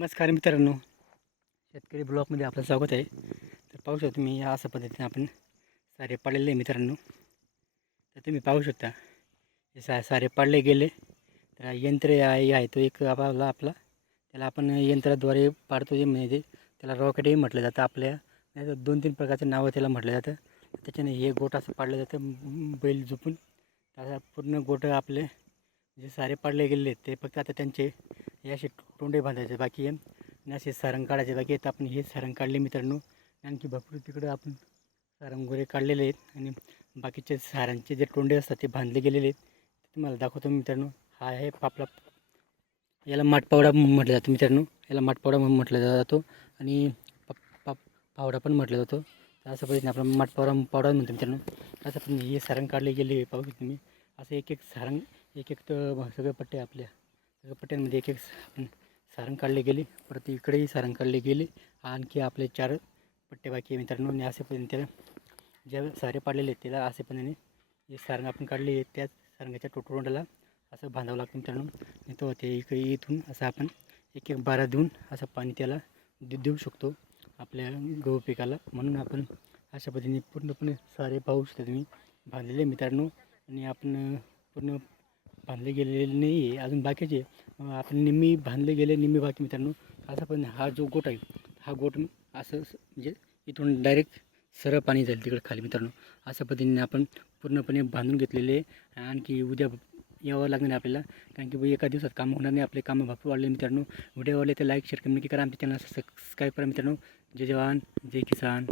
नमस्कार मित्रांनो, शेतकरी ब्लॉगमध्ये आपलं स्वागत आहे. तर पाहू शकता तुम्ही या अशा पद्धतीने आपण सारे पाडलेले आहे मित्रांनो. तर तुम्ही पाहू शकता हे सारे पाडले गेले. तर यंत्र आहे तो एक आपला त्याला आपण यंत्राद्वारे पाडतो. जे म्हणजे त्याला रॉकेटही म्हटलं जातं. आपल्या नाही तर 2-3 प्रकारचं नावं त्याला म्हटलं जातं. त्याच्याने हे गोट असं पाडलं जातं, बैल झोपून. त्याचा पूर्ण गोट आपले जे सारे पाडले गेले ते फक्त आता त्यांचे हे असे तोंडे बांधायचे बाकी आहे आणि असे सारंग काढायचे बाकी आहेत. आपण हे सारंग काढले मित्रांनो. आणखी भरपूर तिकडं आपण सारंग गोरे काढलेले आहेत आणि बाकीचे सारांचे जे तोंडे असतात ते बांधले गेलेले आहेत. ते तुम्हाला दाखवतो मित्रांनो. हा आहे आपला, याला माटपावडा म्हटलं जातं मित्रांनो. याला माटपावडा म्हणून म्हटलं जातो आणि पावडा पण म्हटलं जातो. तर असं पद्धतीने आपला पावडा म्हणतो मित्रांनो. असं पण हे सारंग काढले गेले पाहू तुम्ही. असं एक एक सारंग एक तर सगळे पट्टे आपल्या सगळ्या पट्ट्यांमध्ये एक आपण सारंग काढले गेले. परत इकडेही सारंग काढले गेले. आणखी आपले 4 पट्टे बाकी आहे मित्रांनो. आणि असे पद्धतीने त्याला ज्या सारे पाडलेले आहेत त्याला असे पद्धतीने जे सारंग आपण काढले त्याच सारंगाच्या तोंडाला असं बांधावं लागतं मित्रांनो. नाही तो ते इथून असं आपण एक एक बारा देऊन असं पाणी त्याला देऊ शकतो आपल्या गहू पिकाला. म्हणून आपण अशा पद्धतीने पूर्णपणे सारे पाहू शकता तुम्ही बांधलेले मित्रांनो. आणि आपण पूर्ण बांधले गेलेले नाही आहे अजून, बाकीचे आपण निम्मी बांधले गेले निम्मी बाकी मित्रांनो. असा पण हा जो गोट आहे हा गोट असं म्हणजे इथून डायरेक्ट सरळ पाणी जाईल तिकडे खाली मित्रांनो. अशा पद्धतीने आपण पूर्णपणे बांधून घेतलेले. आणखी उद्या यावं लागणार आपल्याला, कारण की एका दिवसात काम होणार नाही. आपले कामं भरपूर वाढले मित्रांनो. व्हिडिओ आवडले तर लाईक शेअर कमेंट करा. आमच्या चॅनल सबस्क्राईब करा मित्रांनो. जय जवान जय किसान.